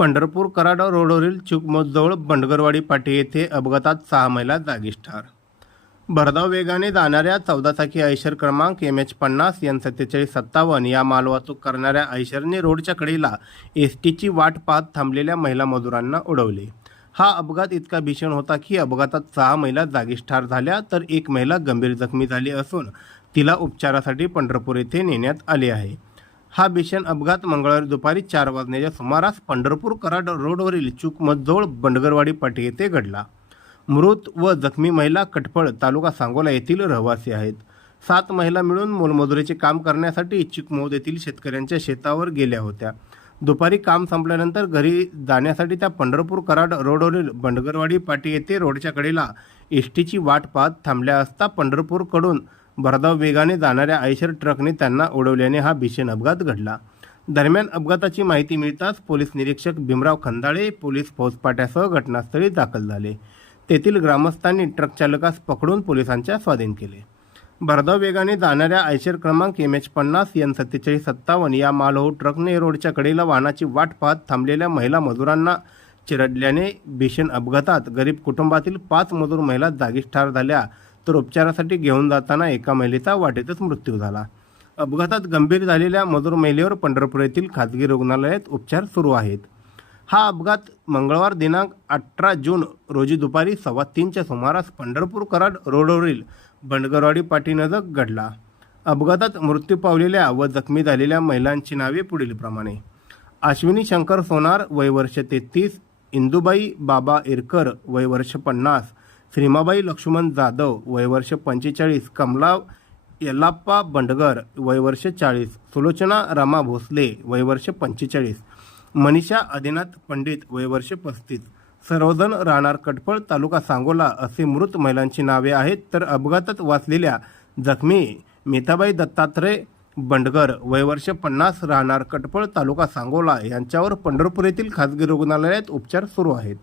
पंढरपूर कराड रोडवरील चुकमोजजवळ बंडगरवाडी पाटी येथे अपघातात सहा महिला जागीच ठार भरधाव वेगाने जाणाऱ्या चौदा चाकी ऐशर क्रमांक एम एच पन्नास एन सत्तेचाळीस सत्तावन्न या मालवाहतूक करणाऱ्या ऐशरने रोडच्या कडेला एस टीची वाट पाहत थांबलेल्या महिला मजुरांना उडवले. हा अपघात इतका भीषण होता की अपघातात सहा महिला जागीच ठार झाल्या तर एक महिला गंभीर जखमी झाली असून तिला उपचारासाठी पंढरपूर येथे नेण्यात आले आहे. हा भीषण अपघात मंगळवारी दुपारी चार वाजण्याच्या सुमारास पंढरपूर कराड रोडवरील चुकमजवळ बंडगरवाडी पाटी येथे घडला. मृत व जखमी महिला कटफळ तालुका सांगोला येथील रहिवासी आहेत. सात महिला मिळून मोलमजुरीचे काम करण्यासाठी चिकमौद येथील शेतकऱ्यांच्या शेतावर गेल्या होत्या. दुपारी काम संपल्यानंतर घरी जाण्यासाठी त्या पंढरपूर कराड रोडवरील बंडगरवाडी पाटी येथे रोडच्या कडेला एस टीची वाट पाहत थांबल्या असता पंढरपूरकडून भरधाव वेगाने जाणाऱ्या आयशर ट्रकने त्यांना उडवल्याने हा भीषण अपघात घडला. दरम्यान अपघाताची माहिती मिळताच पोलीस निरीक्षक भीमराव खंदाळे पोलीस फौजपाट्यासह घटनास्थळी दाखल झाले. तेथील ग्रामस्थांनी ट्रक चालकास पकडून पोलिसांच्या स्वाधीन केले. भरधाव वेगाने जाणाऱ्या आयशर क्रमांक एम एच पन्नास एन सत्तेचाळीस सत्तावन्न या मालवाहू ट्रकने रोडच्या कडेला वाहनाची वाट पाहत थांबलेल्या महिला मजुरांना चिरडल्याने भीषण अपघातात गरीब कुटुंबातील पाच मजूर महिला जागीच ठार झाल्या. तर उपचारासाठी घेऊन जाताना एका महिलेचा वाटेतच मृत्यू झाला. अपघातात गंभीर झालेल्या मजूर महिलेवर पंढरपूर येथील खाजगी रुग्णालयात उपचार सुरू आहेत. हा अपघात मंगळवार दिनांक अठरा जून रोजी दुपारी सव्वा तीनच्या सुमारास पंढरपूर कराड रोडवरील बंडगरवाडी पाटीनजक घडला. अपघातात मृत्यू पावलेल्या व जखमी झालेल्या महिलांची नावे पुढीलप्रमाणे अश्विनी शंकर सोनार वय वर्ष तेहतीस इंदुबाई बाबा इरकर वय वर्ष पन्नास श्रीमाबाई लक्ष्मण जाधव वय वर्ष पंचेचाळीस कमला यल्लाप्पा बंडगर वय वर्ष चाळीस सुलोचना रमा भोसले वय वर्ष पंचेचाळीस मनीषा आदिनाथ पंडित वय वर्ष पस्तीस सर्वजण राहणार कटफळ तालुका सांगोला असे मृत महिलांची नावे आहेत तर अपघातात वाचलेल्या जखमी मेथाबाई दत्तात्रय बंडगर वय वर्ष पन्नास राहणार कटफळ तालुका सांगोला यांच्यावर पंढरपूर येथील खाजगी रुग्णालयात उपचार सुरू आहेत.